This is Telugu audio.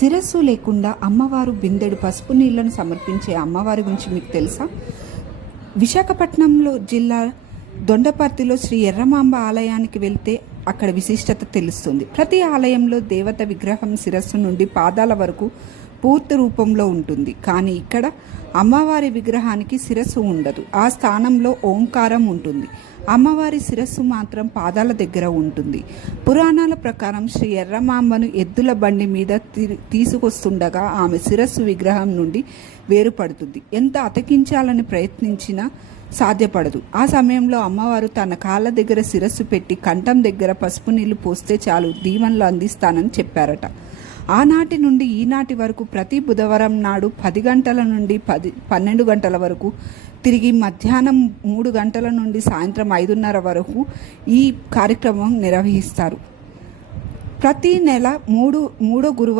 శిరస్సు లేకుండా అమ్మవారు బిందెడు పసుపు నీళ్లను సమర్పించే అమ్మవారి గురించి మీకు తెలుసా? విశాఖపట్నంలో జిల్లా దొండపర్తిలో శ్రీ ఎర్రమాంబ ఆలయానికి వెళ్తే అక్కడ విశిష్టత తెలుస్తుంది. ప్రతి ఆలయంలో దేవత విగ్రహం శిరస్సు నుండి పాదాల వరకు పూర్తి రూపంలో ఉంటుంది. కానీ ఇక్కడ అమ్మవారి విగ్రహానికి శిరస్సు ఉండదు. ఆ స్థానంలో ఓంకారం ఉంటుంది. అమ్మవారి శిరస్సు మాత్రం పాదాల దగ్గర ఉంటుంది. పురాణాల ప్రకారం శ్రీ ఎర్రమాంబను ఎద్దుల బండి మీద తీసుకొస్తుండగా ఆమె శిరస్సు విగ్రహం నుండి వేరుపడుతుంది. ఎంత అతికించాలని ప్రయత్నించినా సాధ్యపడదు. ఆ సమయంలో అమ్మవారు తన కాళ్ళ దగ్గర శిరస్సు పెట్టి కంఠం దగ్గర పసుపు నీళ్లు పోస్తే చాలు దీవెనలు అందిస్తానని చెప్పారట. ఆనాటి నుండి ఈనాటి వరకు ప్రతి బుధవారం నాడు 10 గంటల నుండి 12 గంటల వరకు, తిరిగి మధ్యాహ్నం 3 గంటల నుండి సాయంత్రం 5:30 వరకు ఈ కార్యక్రమం నిర్వహిస్తారు. ప్రతి నెల మూడో గురువారం